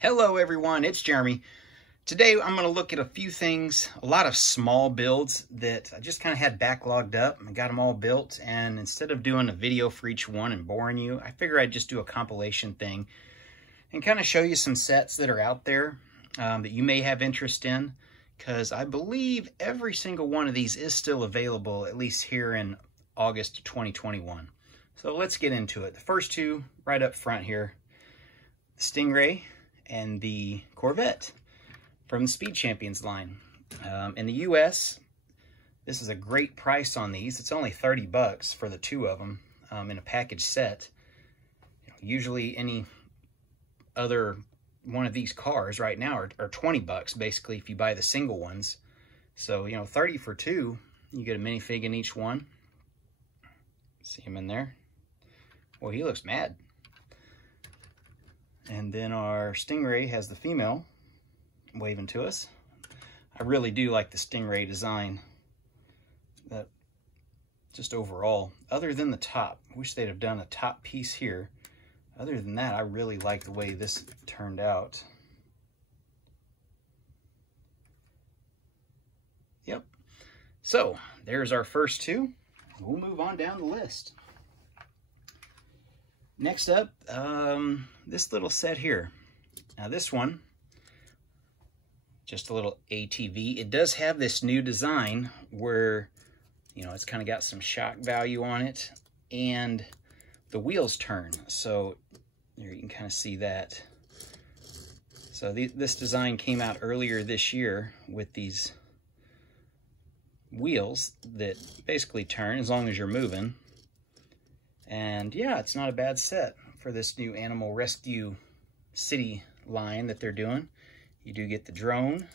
Hello everyone, it's Jeremy. Today I'm going to look at a few things, a lot of small builds that I just kind of had backlogged up and got them all built, and instead of doing a video for each one and boring you, I figure I'd just do a compilation thing and kind of show you some sets that are out there that you may have interest in, because I believe every single one of these is still available, at least here in August of 2021. So let's get into it. The first two right up front here, the Stingray and the Corvette from the Speed Champions line. In the US, this is a great price on these. It's only 30 bucks for the two of them in a package set. Usually any other one of these cars right now are 20 bucks basically if you buy the single ones. So, 30 for two, you get a minifig in each one. See him in there? Well, he looks mad. And then our Stingray has the female waving to us. I really do like the Stingray design. That just overall, other than the top, I wish they'd have done a top piece here. Other than that, I really like the way this turned out. Yep. So there's our first two. We'll move on down the list. Next up, this little set here. Now this one, just a little ATV. It does have this new design where, it's kind of got some shock value on it, and the wheels turn. So there you can kind of see that. So this design came out earlier this year with these wheels that basically turn as long as you're moving. And yeah, it's not a bad set for this new animal rescue city line that they're doing. You do get the drone.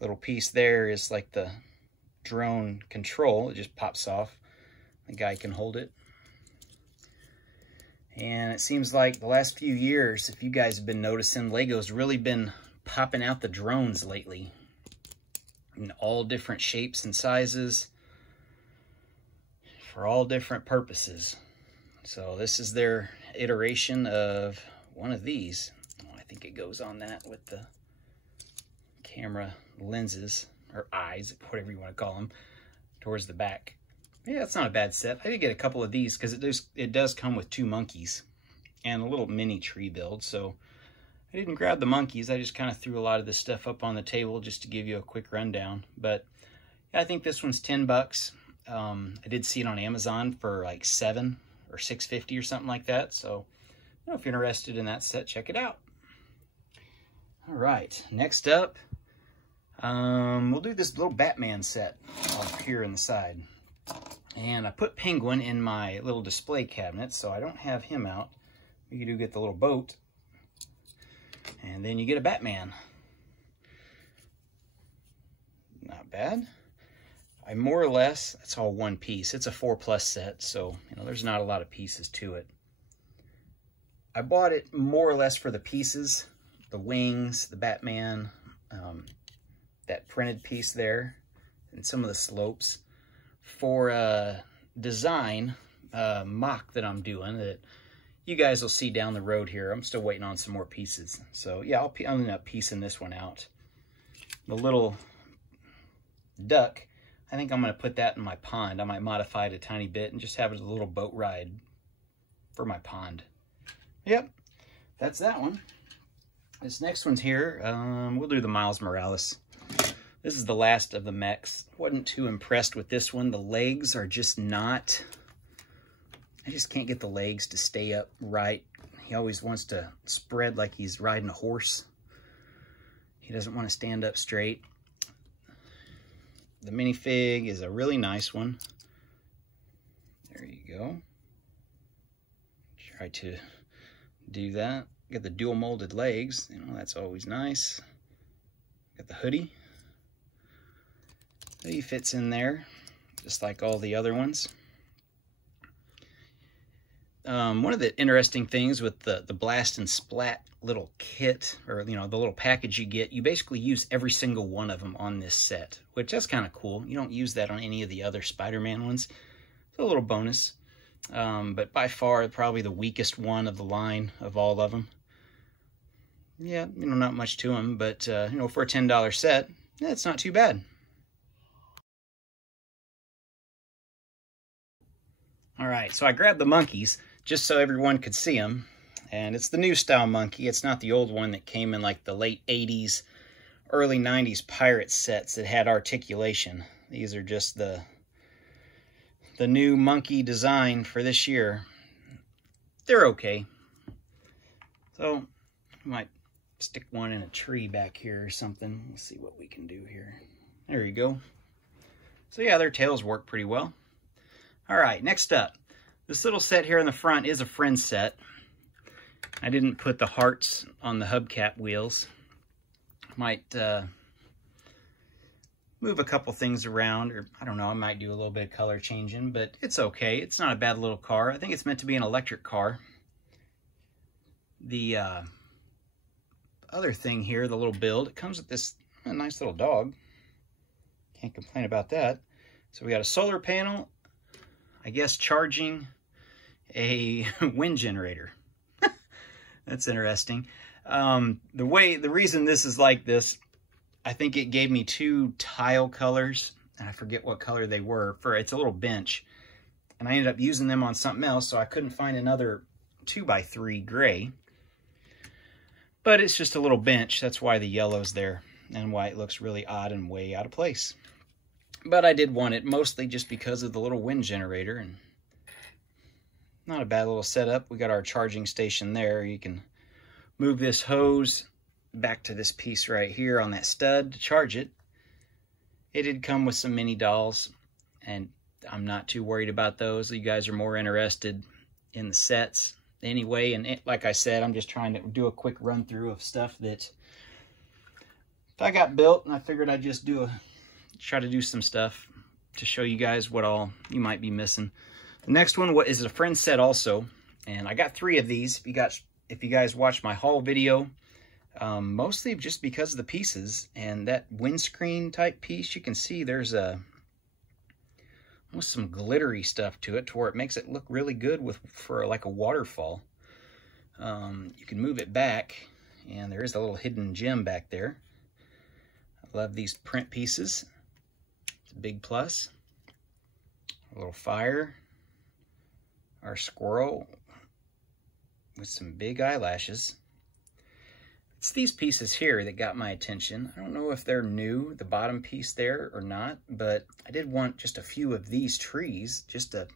Little piece there is like the drone control. It just pops off. The guy can hold it. And it seems like the last few years, if you guys have been noticing, Lego's really been popping out the drones lately in all different shapes and sizes for all different purposes. So this is their iteration of one of these. I think it goes on that with the camera lenses, or eyes, whatever you want to call them, towards the back. Yeah, it's not a bad set. I did get a couple of these because it does come with two monkeys and a little mini tree build. So I didn't grab the monkeys. I just kind of threw a lot of this stuff up on the table just to give you a quick rundown. But yeah, I think this one's 10 bucks. I did see it on Amazon for like $7 or $6.50 or something like that. So if you're interested in that set, check it out. All right, next up, we'll do this little Batman set up here in the side. And I put Penguin in my little display cabinet, so I don't have him out. You do get the little boat, and then you get a Batman. Not bad. I more or less, it's all one piece. It's a 4+ set, so there's not a lot of pieces to it. I bought it more or less for the pieces, the wings, the Batman, that printed piece there, and some of the slopes for a design mock that I'm doing that you guys will see down the road here. I'm still waiting on some more pieces. So yeah, I'll end up piecing this one out. The little duck, I think I'm going to put that in my pond. I might modify it a tiny bit and just have it as a little boat ride for my pond. Yep, that's that one. This next one's here. We'll do the Miles Morales. This is the last of the mechs. Wasn't too impressed with this one. The legs are just not... I just can't get the legs to stay up right. He always wants to spread like he's riding a horse. He doesn't want to stand up straight. The minifig is a really nice one. There you go. Try to do that. Got the dual molded legs. That's always nice. Got the hoodie. He fits in there, just like all the other ones. One of the interesting things with the Blast and Splat little kit, or the little package you get, you basically use every single one of them on this set, which that's kind of cool. You don't use that on any of the other Spider-Man ones. It's a little bonus, but by far probably the weakest one of the line of all of them. Yeah, you know, not much to them, but, you know, for a $10 set, it's not too bad. All right, so I grabbed the monkeys just so everyone could see them. And it's the new style monkey. It's not the old one that came in like the late 80s, early 90s pirate sets that had articulation. These are just the new monkey design for this year. They're okay. So, I might stick one in a tree back here or something. Let's see what we can do here. There you go. So yeah, their tails work pretty well. All right, next up. This little set here in the front is a friend set. I didn't put the hearts on the hubcap wheels. Might move a couple things around, or I don't know, I might do a little bit of color changing, but it's okay. It's not a bad little car. I think it's meant to be an electric car. The other thing here, the little build, it comes with this nice little dog. Can't complain about that. So we got a solar panel, I guess charging a wind generator. That's interesting. The reason this is like this, I think it gave me two tile colors, and I forget what color they were. It's a little bench, and I ended up using them on something else, so I couldn't find another 2x3 gray. But it's just a little bench. That's why the yellow's there, and why it looks really odd and way out of place. But I did want it mostly just because of the little wind generator, and not a bad little setup. We got our charging station there. You can move this hose back to this piece right here on that stud to charge it. It did come with some mini dolls, and I'm not too worried about those. You guys are more interested in the sets anyway, and like I said, I'm just trying to do a quick run through of stuff that if I got built, and I figured I'd just try to do some stuff to show you guys what all you might be missing. The next one is a friend set also, and I got 3 of these. If you guys watched my haul video, mostly just because of the pieces and that windscreen type piece, you can see there's almost some glittery stuff to it, to where it makes it look really good for like a waterfall. You can move it back, and there is a little hidden gem back there. I love these print pieces. It's a big plus. A little fire. Our squirrel with some big eyelashes. It's these pieces here that got my attention. I don't know if they're new, the bottom piece there, or not, but I did want just a few of these trees just to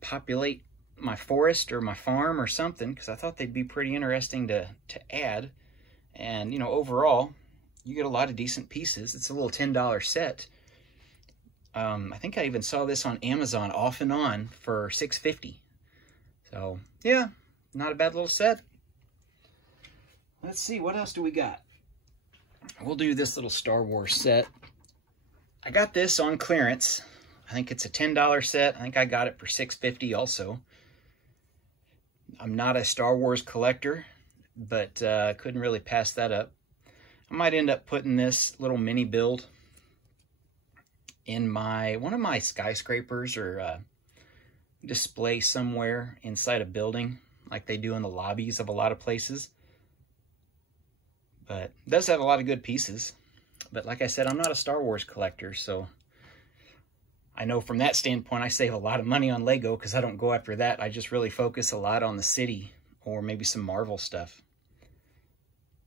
populate my forest or my farm or something, because I thought they'd be pretty interesting to add. And, you know, overall, you get a lot of decent pieces. It's a little $10 set. I think I even saw this on Amazon off and on for $6.50. So, yeah, not a bad little set. Let's see, what else do we got? We'll do this little Star Wars set. I got this on clearance. I think it's a $10 set. I think I got it for $6.50 also. I'm not a Star Wars collector, but couldn't really pass that up. I might end up putting this little mini build in one of my skyscrapers, or display somewhere inside a building like they do in the lobbies of a lot of places. But it does have a lot of good pieces. But like I said, I'm not a Star Wars collector, so I know from that standpoint I save a lot of money on Lego, because I don't go after that. I just really focus a lot on the city or maybe some Marvel stuff.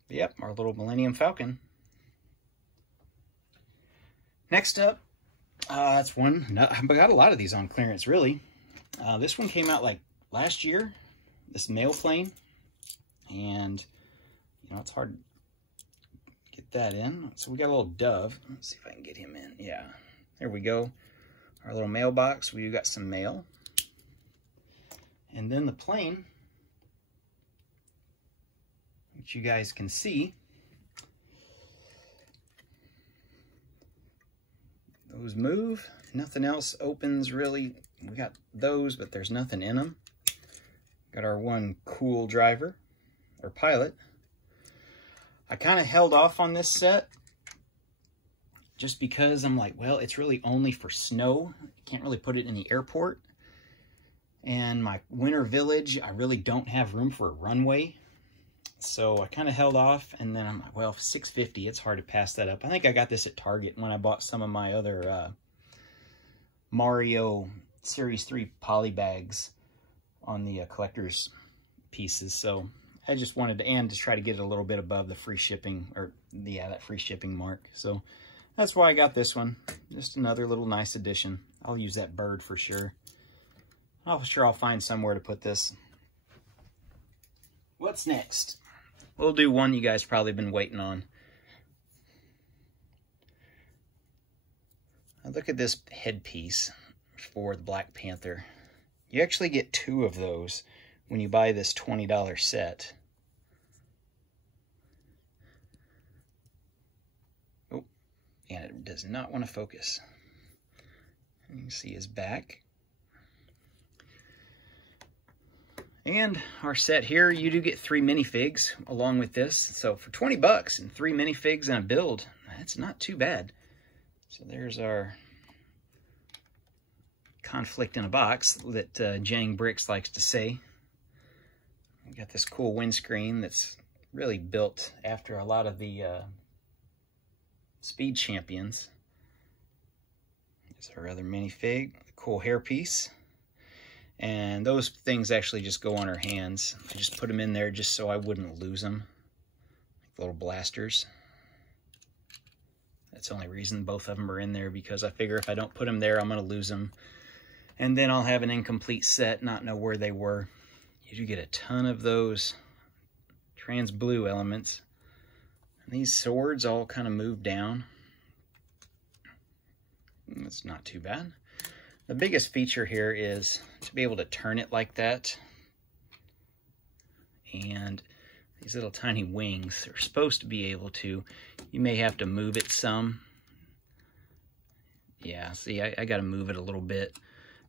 But yep, our little Millennium Falcon. Next up, that's one. No, I got a lot of these on clearance, really. This one came out like last year, this mail plane, and you know, it's hard to get that in. So we got a little dove. Let's see if I can get him in. Yeah, there we go. Our little mailbox. We got some mail, and then the plane, which you guys can see. Those move. Nothing else opens really. We got those, but there's nothing in them. Got our one cool driver, or pilot. I kind of held off on this set just because I'm like, well, it's really only for snow. Can't really put it in the airport. And my winter village, I really don't have room for a runway. So I kind of held off, and then I'm like, well, $6.50, it's hard to pass that up. I think I got this at Target when I bought some of my other Mario Series 3 poly bags on the collector's pieces. So I just wanted to, and to try to get it a little bit above the free shipping, or yeah, that free shipping mark. So that's why I got this one. Just another little nice addition. I'll use that bird for sure. I'm sure I'll find somewhere to put this. What's next? We'll do one you guys probably been waiting on. Now look at this headpiece for the Black Panther. You actually get 2 of those when you buy this $20 set. Oh, and it does not want to focus. You can see his back. And our set here, you do get 3 minifigs along with this. So for 20 bucks and 3 minifigs and a build, that's not too bad. So there's our conflict in a box that Jang Bricks likes to say. We got this cool windscreen that's really built after a lot of the Speed Champions. There's our other minifig, the cool hairpiece. And those things actually just go on her hands. I just put them in there just so I wouldn't lose them. Like little blasters. That's the only reason both of them are in there, because I figure if I don't put them there, I'm going to lose them. And then I'll have an incomplete set, not know where they were. You do get a ton of those trans blue elements. And these swords all kind of move down. That's not too bad. The biggest feature here is to be able to turn it like that. And these little tiny wings are supposed to be able to, you may have to move it some. Yeah, see, I got to move it a little bit.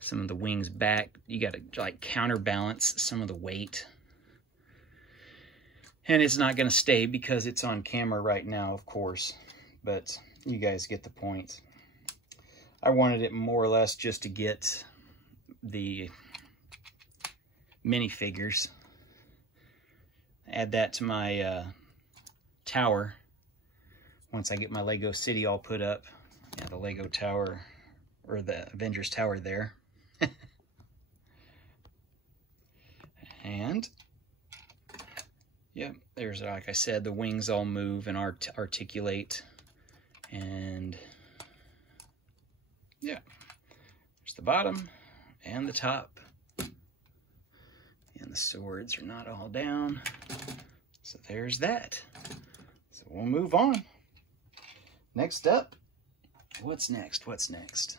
Some of the wings back, you got to like counterbalance some of the weight. And it's not going to stay because it's on camera right now, of course. But you guys get the point. I wanted it more or less just to get the minifigures. Add that to my tower once I get my Lego City all put up. Yeah, the Lego Tower, or the Avengers Tower there. And, yeah, there's, like I said, the wings all move and articulate. And yeah, there's the bottom and the top. And the swords are not all down. So there's that. So we'll move on. Next up, what's next? What's next?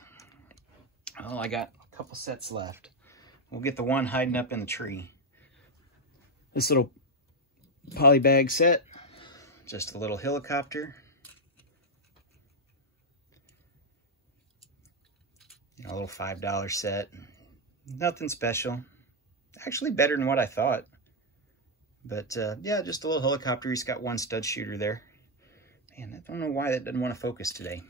Oh, I got a couple sets left. We'll get the one hiding up in the tree. This little poly bag set, just a little helicopter. A little $5 set. Nothing special. Actually better than what I thought. But yeah, just a little helicopter. He's got one stud shooter there. Man, I don't know why that doesn't want to focus today.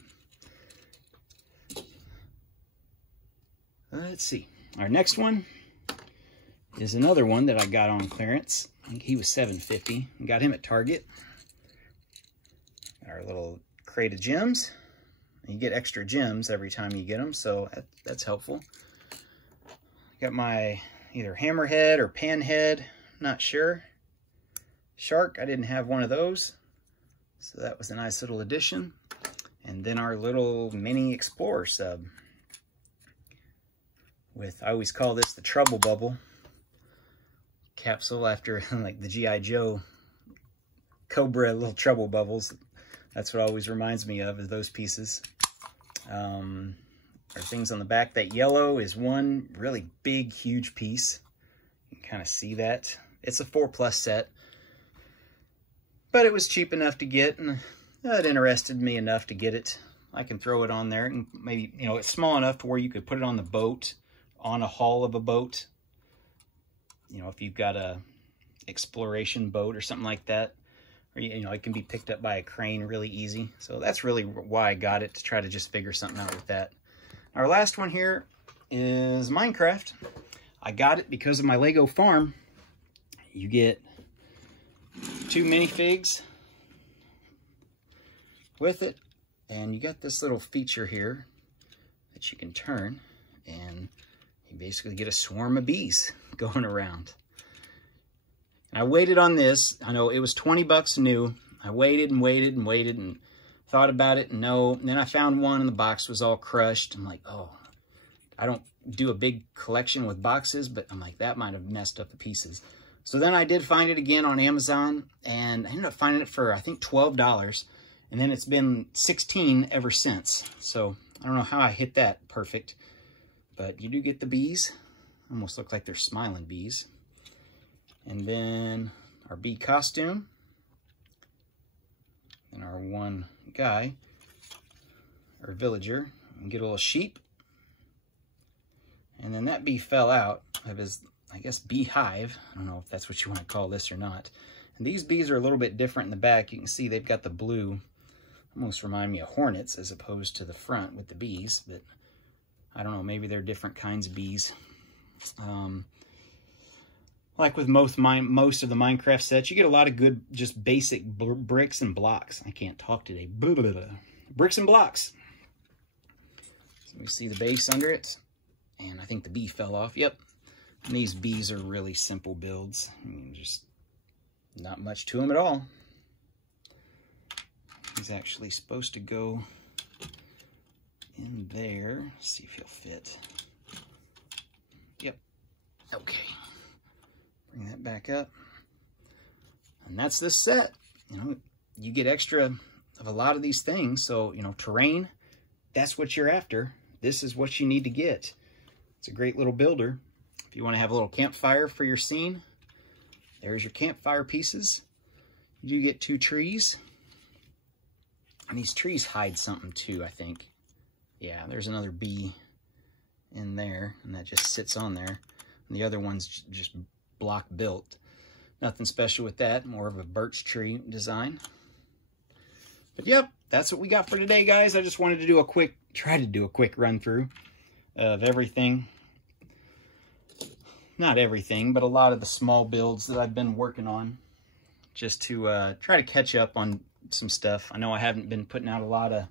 Let's see. Our next one is another one that I got on clearance. I think he was $7.50. Got him at Target. Got our little crate of gems. You get extra gems every time you get them, so that's helpful. Got my either hammerhead or panhead, not sure. Shark, I didn't have one of those, so that was a nice little addition. And then our little mini Explorer sub. With, I always call this the Trouble Bubble capsule after like the G.I. Joe Cobra little Trouble Bubbles. That's what always reminds me of, is those pieces. There are things on the back. That yellow is one really big, huge piece. You can kind of see that. It's a 4+ set. But it was cheap enough to get, and it interested me enough to get it. I can throw it on there, and maybe, you know, it's small enough to where you could put it on the boat, on a hull of a boat. You know, if you've got a exploration boat or something like that. Or, you know, it can be picked up by a crane really easy. So that's really why I got it, to try to just figure something out with that. Our last one here is Minecraft. I got it because of my Lego farm. You get 2 minifigs with it, and you got this little feature here that you can turn, and you basically get a swarm of bees going around. And I waited on this. I know it was 20 bucks new. I waited and waited and waited and thought about it, and no. And then I found one and the box was all crushed. I'm like, oh, I don't do a big collection with boxes, but I'm like, that might have messed up the pieces. So then I did find it again on Amazon, and I ended up finding it for, I think, $12. And then it's been $16 ever since. So I don't know how I hit that perfect, but you do get the bees. Almost look like they're smiling bees. And then our bee costume. And our one guy, or villager, and get a little sheep. And then that bee fell out of his, I guess, beehive. I don't know if that's what you want to call this or not. And these bees are a little bit different in the back. You can see they've got the blue, almost remind me of hornets as opposed to the front with the bees. But I don't know, maybe they're different kinds of bees. Like with most of the Minecraft sets, you get a lot of good, just basic bricks and blocks. I can't talk today. Blah, blah, blah. Bricks and blocks. So we see the base under it. And I think the bee fell off. Yep. And these bees are really simple builds. I mean, just not much to them at all. He's actually supposed to go in there. Let's see if he'll fit. Yep. Okay. Bring that back up. And that's this set. You know, you get extra of a lot of these things. So, you know, terrain, that's what you're after. This is what you need to get. It's a great little builder. If you want to have a little campfire for your scene, there's your campfire pieces. You do get 2 trees. And these trees hide something too, I think. Yeah, there's another bee in there, and that just sits on there. And the other one's just block built. Nothing special with that, more of a birch tree design. But yep, that's what we got for today, guys. I just wanted to do try to do a quick run through of everything. Not everything, but a lot of the small builds that I've been working on, just to try to catch up on some stuff. I know I haven't been putting out a lot of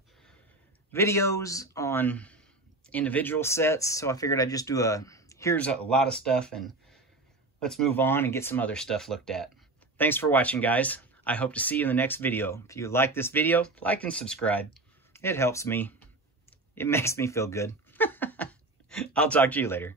videos on individual sets, so I figured I'd just do here's a lot of stuff, and let's move on and get some other stuff looked at. Thanks for watching, guys. I hope to see you in the next video. If you like this video, like and subscribe. It helps me. It makes me feel good. I'll talk to you later.